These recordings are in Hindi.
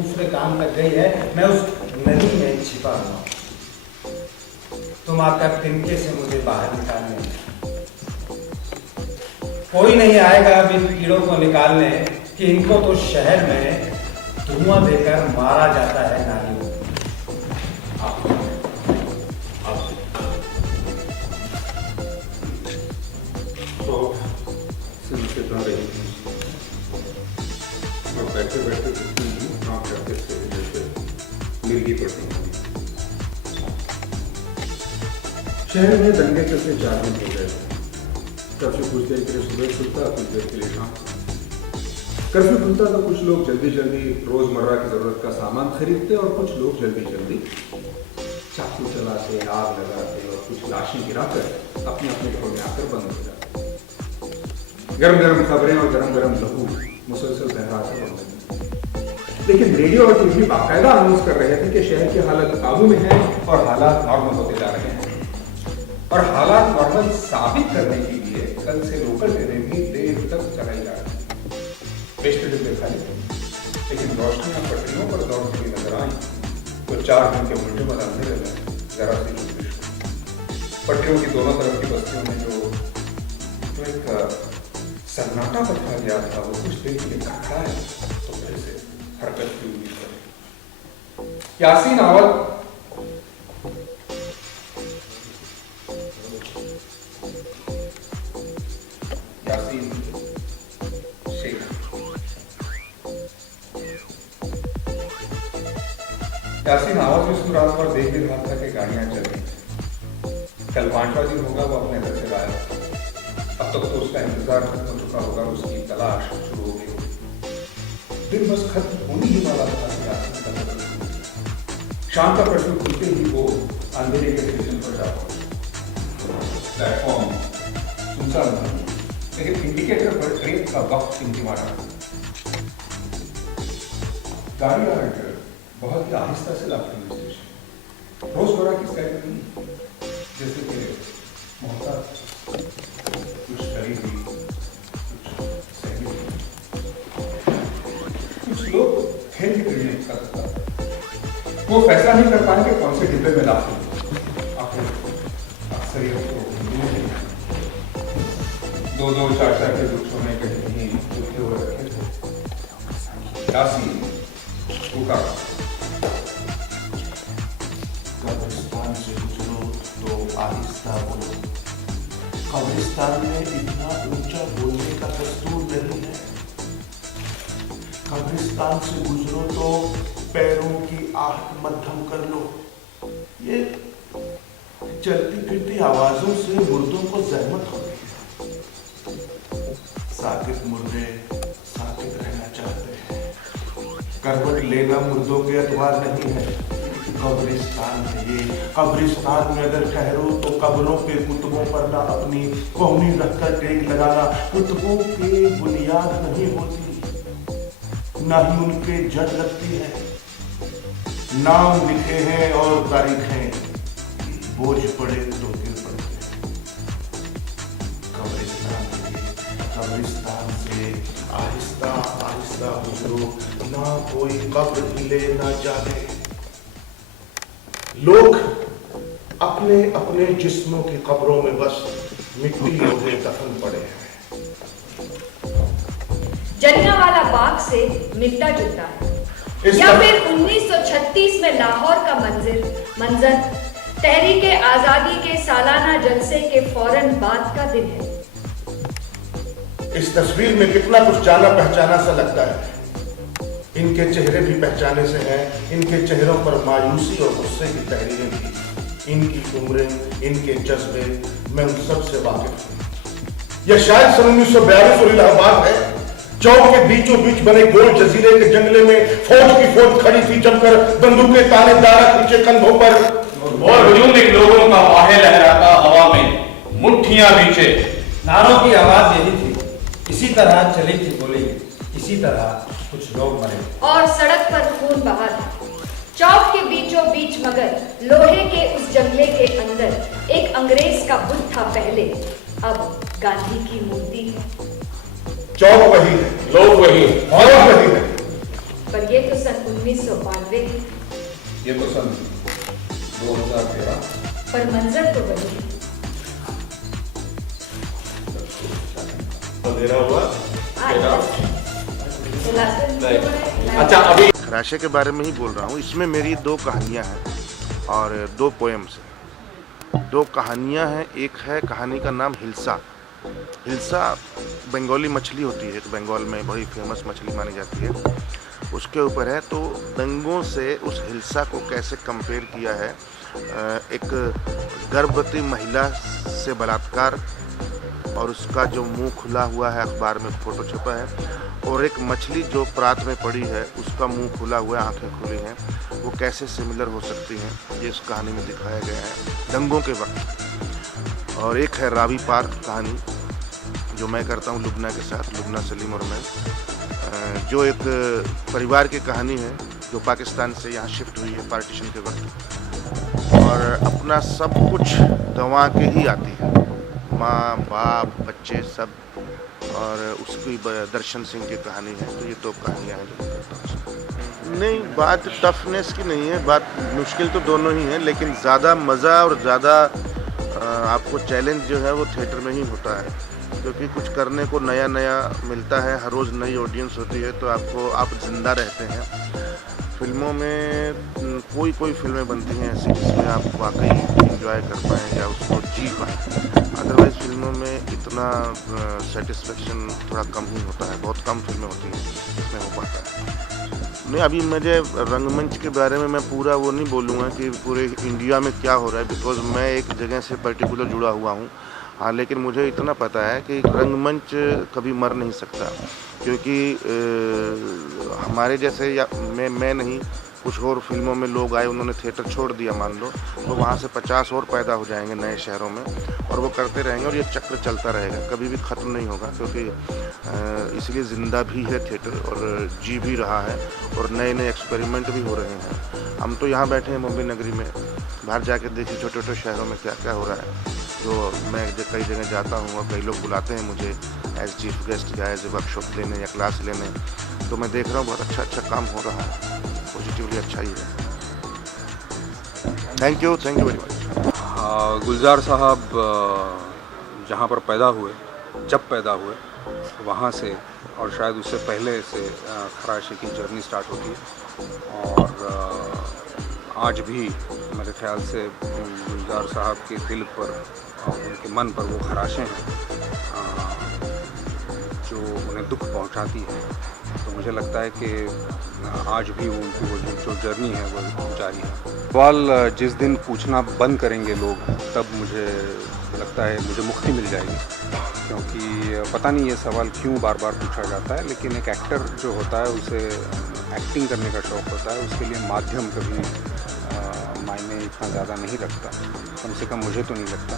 दूसरे काम लग गई है, मैं उस नदी में छिपा हुआ। तुम आकर तिनके से मुझे बाहर निकालने, कोई नहीं आएगा अब इन कीड़ों को निकालने कि इनको तो शहर में धुआं देकर मारा जाता है नालियों। तो से जा रही थी और बैठे बैठे काम करते थे जैसे मिर्गी पड़ती थी। शहर में दंगे चलते 4 दिन हो गए। कर्फ्यू कुछ देर के लिए सुबह खुलता, कुछ देर के लिए शाम। कर्फ्यू खुलता तो कुछ लोग जल्दी जल्दी रोजमर्रा की जरूरत का सामान खरीदते और कुछ लोग जल्दी जल्दी चाकू चलाते, आग लगाते और कुछ लाशें गिराकर अपने अपने घरों में आकर बंद हो जाते। गरम गरम खबरें और गरम गरम लहू मुसलसल बहराते रहते। लेकिन रेडियो और टीवी बाकायदा अनाउंस कर रहे थे कि शहर की हालत काबू में है और हालात नॉर्मल होते जा रहे हैं। और हालात नॉर्मल साबित करने के लिए कल से लोकल ट्रेनें भी देर तक चलाई जा रही हैं। बेशतर डिब्बे खाली थे, लेकिन रोशनियां पटरियों पर दौड़ती हुई नजर आई तो 4 दिन के मुंडे में अंधेरे में जरा सी जुगलिश। पटरियों की दोनों तरफ की बस्तियों में जो एक सन्नाटा बैठा गया था, वो कुछ देर के लिए खड़खड़ाया तो फिर से हरकत की उम्मीद करें। यासीन आवत यासीन आवाज भी सुन रहा था और देख भी रहा था कि गाड़ियां चल रही थी। कल 5वां दिन होगा वो अपने घर से गायब। अब तक तो उसका इंतजार खत्म हो चुका होगा, उसकी तलाश शुरू हो गई होगी। दिन बस खत्म होने ही वाला था कि यासीन का कदम शुरू हुआ। शाम का कर्फ्यू खुलते ही वो अंधेरे के स्टेशन पर जा पहुंचा। प्लेटफॉर्म सुनसान था, लेकिन इंडिकेटर पर ट्रेन का वक्त टिमटिमा रहा। गाड़ी बहुत ही आहिस्ता से लाती हुई स्टेशन, रोजमर्रा की स्टाइल नहीं, जैसे कि मोहताज कुछ करीबी, कुछ सहमी, कुछ लोग खेल की ट्रेनिंग करता था। वो फैसला नहीं कर पाएंगे कौन से डिब्बे में लाते हैं। आखिर अक्सरियत को दो 4 के वृक्षों में कहीं उठे हुए रखे थे। यासीन भूखा कब्रिस्तान से गुजरो तो आहिस्ता बोलो। कब्रिस्तान में इतना ऊंचा बोलने का दस्तूर नहीं है। कब्रिस्तान से गुजरो तो पैरों की आहट मध्यम कर लो। ये चलती फिरती आवाजों से मुर्दों को जहमत होती है। साकित मुर्दे साकित रहना चाहते हैं। करवट लेना मुर्दों के अतवार नहीं है। कब्रिस्तान है ये। कब्रिस्तान में अगर ठहरो तो कब्रों के कुतुबों पर ना अपनी कोहनी रखकर टेक लगाना। कुतुबों के बुनियाद नहीं होती, ना ही उनके जड़ लगती है। नाम लिखे हैं और तारीखें, बोझ पड़े तो गिर पड़ते हैं। कब्रिस्तान है ये। कब्रिस्तान से आहिस्ता आहिस्ता गुजरो, ना कोई कब्र हिले ना जागे। लोग अपने अपने जिस्मों की कब्रों में बस मिट्टी लोहे दफन पड़े हैं। जलियांवाला बाग से मिलता जुलता है या फिर 1936 में लाहौर का मंजर तहरीके आजादी के सालाना जलसे के फौरन बाद का दिन है। इस तस्वीर में कितना कुछ जाना पहचाना सा लगता है। इनके चेहरे भी पहचाने से हैं। इनके चेहरों पर मायूसी और गुस्से की तहरीरें भी। इनकी उम्रें, इनके जज्बे, मैं उन सब से वाकिफ हूँ। यह शायद सन 1942 और इलाहाबाद है। चौक के बीचों बीच बने गोल जजीरे के जंगले में फौज की फौज खड़ी थी जमकर, बंदूकें ताने दारा पीछे कंधों पर, और हुजूम में लोगों का वाहे लहराता हवा में मुट्ठियां बीचे। नारों की आवाज यही थी, इसी तरह चली थी गोली, इसी तरह कुछ लोग मरे और सड़क पर खून बहा था। चौक के बीचों बीच मगर लोहे के उस जंगले के अंदर एक अंग्रेज का बुत था पहले, अब गांधी की मूर्ति है। चौक वही है, लोग वही है, और वही है। पर ये तो सन 1992 है। ये तो सन 2013। पर मंजर तो वही है। अंधेरा हुआ। अच्छा अभी खराशे के बारे में ही बोल रहा हूँ। इसमें मेरी 2 कहानियाँ हैं और 2 पोएम्स हैं। 2 कहानियाँ हैं। एक है, कहानी का नाम हिल्सा। हिल्सा बंगाली मछली होती है, एक बंगाल में बड़ी फेमस मछली मानी जाती है, उसके ऊपर है। तो दंगों से उस हिल्सा को कैसे कंपेयर किया है, एक गर्भवती महिला से बलात्कार और उसका जो मुंह खुला हुआ है, अखबार में फोटो छपा है, और एक मछली जो प्रात में पड़ी है उसका मुंह खुला हुआ है, आंखें खुली हैं, वो कैसे सिमिलर हो सकती हैं, ये इस कहानी में दिखाया गया है दंगों के वक्त। और एक है रावी पार कहानी, जो मैं करता हूँ लुबना के साथ, लुबना सलीम और मैं, जो एक परिवार की कहानी है जो पाकिस्तान से यहाँ शिफ्ट हुई है पार्टीशन के वक्त, और अपना सब कुछ गंवा के ही आती है, माँ बाप बच्चे सब, और उसकी दर्शन सिंह की कहानी है। तो ये 2 कहानियाँ हैं जो मैं करता हूँ। नहीं, बात टफनेस की नहीं है, बात मुश्किल तो दोनों ही है, लेकिन ज़्यादा मज़ा और ज़्यादा आपको चैलेंज जो है वो थिएटर में ही होता है, क्योंकि कुछ करने को नया नया मिलता है, हर रोज़ नई ऑडियंस होती है, तो आप जिंदा रहते हैं। फिल्मों में कोई फिल्में बनती हैं ऐसी जिसमें आप वाकई एंजॉय कर पाएँ या उसको जी पाएँ, अदरवाइज़ फिल्मों में इतना सेटिस्फेक्शन थोड़ा कम ही होता है। बहुत कम फिल्में होती हैं जिसमें हो पाता है। नहीं, अभी मुझे रंगमंच के बारे में मैं पूरा वो नहीं बोलूँगा कि पूरे इंडिया में क्या हो रहा है, बिकॉज मैं एक जगह से पर्टिकुलर जुड़ा हुआ हूँ। हाँ, लेकिन मुझे इतना पता है कि रंगमंच कभी मर नहीं सकता, क्योंकि हमारे जैसे या मैं नहीं, कुछ और फिल्मों में लोग आए, उन्होंने थिएटर छोड़ दिया मान लो, तो वहाँ से 50 और पैदा हो जाएंगे नए शहरों में, और वो करते रहेंगे और ये चक्र चलता रहेगा, कभी भी ख़त्म नहीं होगा, क्योंकि इसलिए ज़िंदा भी है थिएटर और जी भी रहा है, और नए नए एक्सपेरिमेंट भी हो रहे हैं। हम तो यहाँ बैठे हैं मुंबई नगरी में, बाहर जाके देखिए छोटे छोटे शहरों में क्या क्या हो रहा है। जो मैं कई जगह जाता हूँ और कई लोग बुलाते हैं मुझे एज चीफ गेस्ट या एज वर्कशॉप लेने या क्लास लेने, तो मैं देख रहा हूँ बहुत अच्छा काम हो रहा है, पॉजिटिवली अच्छा ही है। Thank you very much. Gulzar साहब जहाँ पर पैदा हुए, जब पैदा हुए, वहाँ से और शायद उससे पहले से खराशे की जर्नी स्टार्ट होती है, और आज भी मेरे ख्याल से गुलजार साहब के दिल पर और उनके मन पर वो खराशें हैं जो उन्हें दुख पहुंचाती है। तो मुझे लगता है कि आज भी उनकी वो जो जर्नी है वो जारी है। सवाल जिस दिन पूछना बंद करेंगे लोग, तब मुझे लगता है मुझे मुक्ति मिल जाएगी, क्योंकि पता नहीं ये सवाल क्यों बार बार पूछा जाता है, लेकिन एक एक्टर जो होता है उसे एक्टिंग करने का शौक़ होता है, उसके लिए माध्यम कभी मायने इतना ज़्यादा नहीं रखता, कम से कम मुझे तो नहीं लगता।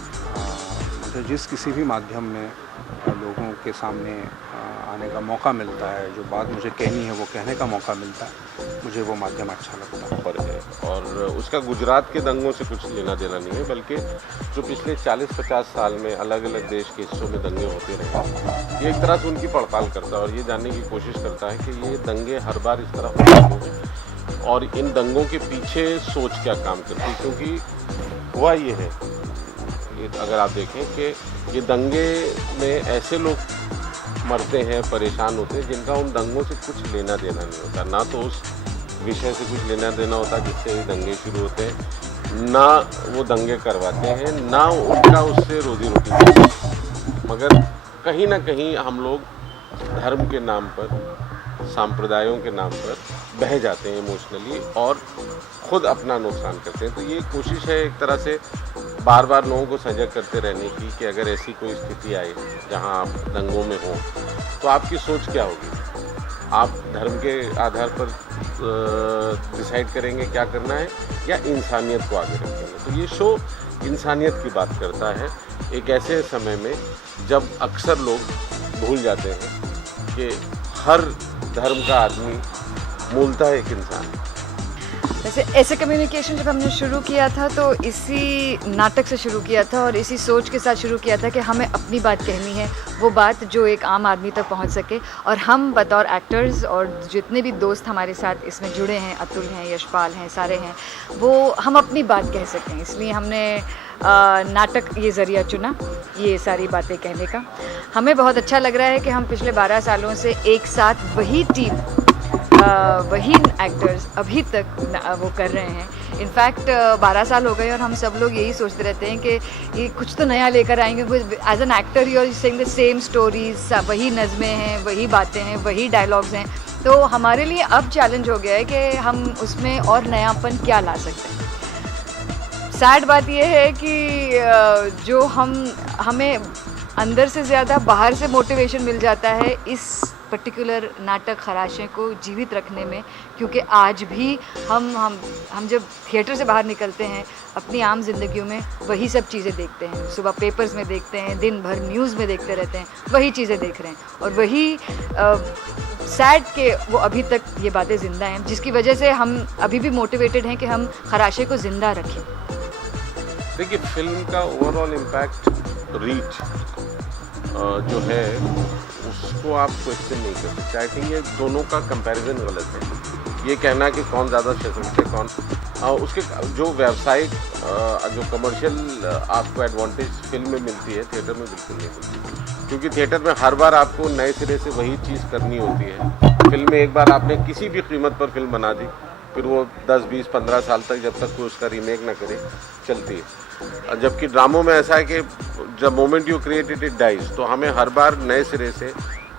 मुझे जिस किसी भी माध्यम में लोगों के सामने आने का मौका मिलता है, जो बात मुझे कहनी है वो कहने का मौका मिलता है, मुझे वो माध्यम अच्छा लगता है। पर है, और उसका गुजरात के दंगों से कुछ लेना देना नहीं है, बल्कि जो पिछले 40-50 साल में अलग अलग देश के हिस्सों में दंगे होते रहे, ये एक तरह से उनकी पड़ताल करता है और ये जानने की कोशिश करता है कि ये दंगे हर बार इस तरह होते हैं और इन दंगों के पीछे सोच क्या काम करती है। क्योंकि हुआ ये है, अगर आप देखें कि ये दंगे में ऐसे लोग मरते हैं, परेशान होते हैं, जिनका उन दंगों से कुछ लेना देना नहीं होता, ना तो उस विषय से कुछ लेना देना होता जिससे ये दंगे शुरू होते हैं, ना वो दंगे करवाते हैं, ना उनका उससे रोजी रोटी, मगर कहीं ना कहीं हम लोग धर्म के नाम पर, सांप्रदायों के नाम पर बह जाते हैं इमोशनली और ख़ुद अपना नुकसान करते हैं। तो ये कोशिश है एक तरह से बार बार लोगों को सजग करते रहने की कि अगर ऐसी कोई स्थिति आए जहां आप दंगों में हो तो आपकी सोच क्या होगी, आप धर्म के आधार पर डिसाइड करेंगे क्या करना है या इंसानियत को आगे रखेंगे। तो ये शो इंसानियत की बात करता है एक ऐसे समय में जब अक्सर लोग भूल जाते हैं कि हर धर्म का आदमी मूलतः एक इंसान है। वैसे ऐसे कम्युनिकेशन जब हमने शुरू किया था तो इसी नाटक से शुरू किया था और इसी सोच के साथ शुरू किया था कि हमें अपनी बात कहनी है, वो बात जो एक आम आदमी तक पहुंच सके। और हम बतौर एक्टर्स और जितने भी दोस्त हमारे साथ इसमें जुड़े हैं, अतुल हैं, यशपाल हैं, सारे हैं, वो हम अपनी बात कह सकें, इसलिए हमने नाटक ये ज़रिया चुना ये सारी बातें कहने का। हमें बहुत अच्छा लग रहा है कि हम पिछले 12 सालों से एक साथ वही टीम, वही एक्टर्स अभी तक वो कर रहे हैं। इनफैक्ट 12 साल हो गए और हम सब लोग यही सोचते रहते हैं कि ये कुछ तो नया लेकर आएंगे। As an actor you are saying the same stories, वही नज़में हैं, वही बातें हैं, वही डायलॉग्स हैं। तो हमारे लिए अब चैलेंज हो गया है कि हम उसमें और नयापन क्या ला सकते हैं। सैड बात यह है कि जो हमें अंदर से ज़्यादा बाहर से मोटिवेशन मिल जाता है इस पर्टिकुलर नाटक खराशे को जीवित रखने में, क्योंकि आज भी हम जब थिएटर से बाहर निकलते हैं अपनी आम जिंदगियों में वही सब चीज़ें देखते हैं, सुबह पेपर्स में देखते हैं, दिन भर न्यूज़ में देखते रहते हैं, वही चीज़ें देख रहे हैं और वही सैड के वो अभी तक ये बातें ज़िंदा हैं, जिसकी वजह से हम अभी भी मोटिवेटेड हैं कि हम खराशे को ज़िंदा रखें। देखिए, फिल्म का ओवरऑल इम्पैक्ट, रीच जो है उसको आप क्वेश्चन नहीं कर सकते। आई थिंक ये दोनों का कंपैरिजन गलत है। ये कहना कि कौन ज़्यादा सक्सेसफुल है कौन, उसके जो व्यावसायिक जो कमर्शियल आपको एडवांटेज फिल्म में मिलती है थिएटर में बिल्कुल नहीं मिलती, क्योंकि थिएटर में हर बार आपको नए सिरे से वही चीज़ करनी होती है। फिल्म में एक बार आपने किसी भी कीमत पर फिल्म बना दी, फिर वो 10, 20, 15 साल तक जब तक कोई उसका रीमेक ना करे चलती है। जबकि ड्रामों में ऐसा है कि जब moment you create it dies, तो हमें हर बार नए सिरे से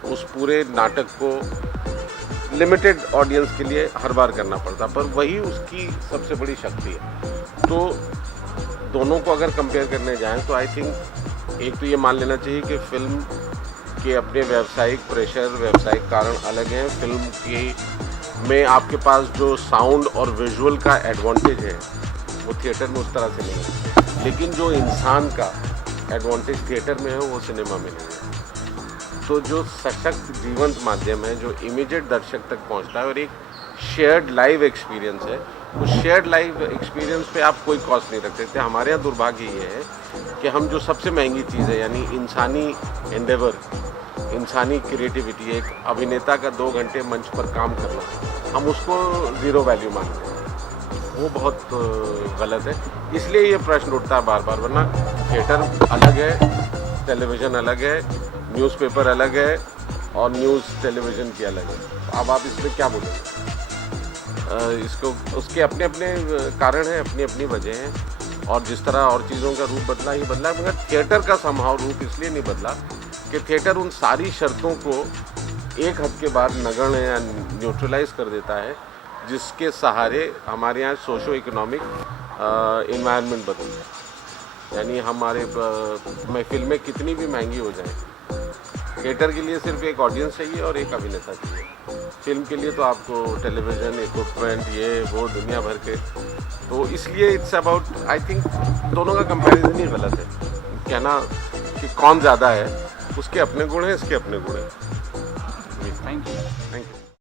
उस पूरे नाटक को लिमिटेड ऑडियंस के लिए हर बार करना पड़ता, पर वही उसकी सबसे बड़ी शक्ति है। तो दोनों को अगर कंपेयर करने जाएं तो आई थिंक एक तो ये मान लेना चाहिए कि फिल्म के अपने व्यावसायिक प्रेशर, व्यावसायिक कारण अलग हैं। फिल्म की में आपके पास जो साउंड और विजुअल का एडवांटेज है वो थिएटर में उस तरह से नहीं है, लेकिन जो इंसान का एडवांटेज थिएटर में है वो सिनेमा में नहीं है। तो जो सशक्त जीवंत माध्यम है, जो इमीडिएट दर्शक तक पहुंचता है और एक शेयर्ड लाइव एक्सपीरियंस है, उस शेयर्ड लाइव एक्सपीरियंस पे आप कोई कॉस्ट नहीं रख सकते। हमारे यहाँ दुर्भाग्य ये है कि हम जो सबसे महंगी चीज़ है, यानी इंसानी एंडेवर, इंसानी क्रिएटिविटी, एक अभिनेता का 2 घंटे मंच पर काम करना, हम उसको ज़ीरो वैल्यू मानते हैं। वो बहुत गलत है। इसलिए ये प्रश्न उठता है बार बार, वरना थिएटर अलग है, टेलीविज़न अलग है, न्यूज़पेपर अलग है और न्यूज़ टेलीविज़न की अलग है। अब आप इसमें क्या बोलेंगे? इसको उसके अपने अपने कारण हैं, अपनी अपनी वजह हैं, और जिस तरह और चीज़ों का रूप बदला ही बदला, मगर थिएटर का संभाव रूप इसलिए नहीं बदला कि थिएटर उन सारी शर्तों को एक हद के बाद नगण्य या न्यूट्रलाइज कर देता है, जिसके सहारे हमारे यहाँ सोशो इकोनॉमिक इन्वायरमेंट बदलता है। यानी हमारे में फिल्में कितनी भी महंगी हो जाएं, थिएटर के लिए सिर्फ एक ऑडियंस चाहिए और एक अभिनेता चाहिए। फिल्म के लिए तो आपको टेलीविज़न, इक्विपमेंट, ये वो दुनिया भर के, तो इसलिए इट्स अबाउट, आई थिंक दोनों का कंपैरिजन ही गलत है। कहना कि कौन ज़्यादा है, उसके अपने गुण हैं, इसके अपने गुण हैं। Thank you. Thank you.